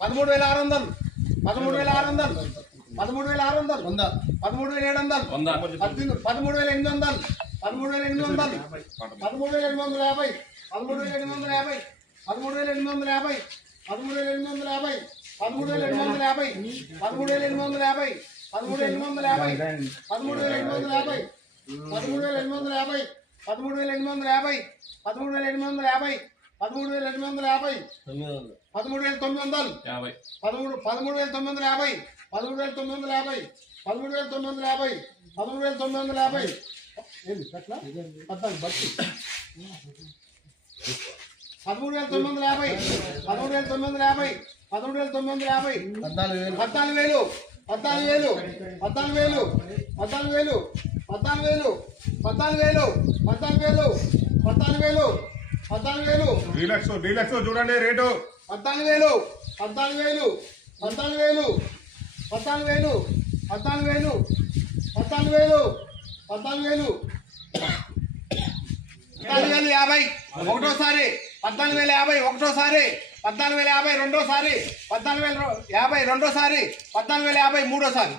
పదమూడు వేల ఆరు వందలు పదమూడు వేల ఆరు వందలు పదమూడు వేల ఆరు వందలు వంద పదమూడు వేల ఏడు వందలు పద్దెనిమిది పదమూడు వేల ఎనిమిది వందలు పదమూడు వేల ఎనిమిది వందలు పదమూడు వేల ఎనిమిది వందల యాభై పదమూడు వేల ఎనిమిది వందల యాభై పదమూడు వేల ఎనిమిది వందల యాభై పదమూడు వేల ఎనిమిది వందల యాభై పదమూడు వేల ఎనిమిది వందల యాభై పదమూడు వేల ఎనిమిది వందల యాభై పదమూడు వేల ఎనిమిది వందల యాభై పదమూడు వేల ఎనిమిది వందల యాభై పదమూడు వేల ఎనిమిది వందల యాభై పదమూడు వేల ఎనిమిది వందల యాభై పదమూడు వేల ఎనిమిది వందల యాభై పదమూడు వేల ఎనిమిది వందల యాభై. పదమూడు వేల తొమ్మిది వందలు. యాభై. పదమూడు పదమూడు వేల తొమ్మిది వందల యాభై. పదమూడు వేల తొమ్మిది వందల యాభై. పదమూడు వేల తొమ్మిది వందల యాభై. పదమూడు వేల తొమ్మిది వందల యాభై. ఏంది అట్లా పద్నాలుగు బట్టి. పదమూడు వేల తొమ్మిది వందల యాభై. పదమూడు వేల తొమ్మిది వందల యాభై. పదమూడు వేల తొమ్మిది వందల యాభై. పద్నాలుగు వేలు. పద్నాలుగు వేలు. పద్నాలుగు వేలు. పద్నాలుగు వేలు. పద్నాలుగు వేలు. పద్నాలుగు వేలు. పద్నాలుగు వేలు. పద్నాలుగు వేలు. పద్నాలుగు వేలు. డీలక్స్ డీలక్స్ చూడండి రేటు. పద్నాలుగు వేలు. పద్నాలుగు వేలు. పద్నాలుగు వేలు. పద్నాలుగు వేలు. పద్నాలుగు వేలు. పద్నాలుగు వేలు. పద్నాలుగు వేలు. పద్నాలుగు వేలు యాభై. ఒకటోసారి పద్నాలుగు వేల యాభై ఒకటోసారి పద్నాలుగు వేల యాభై రెండోసారి పద్నాలుగు వేల యాభై రెండోసారి పద్నాలుగు వేల యాభై మూడోసారి.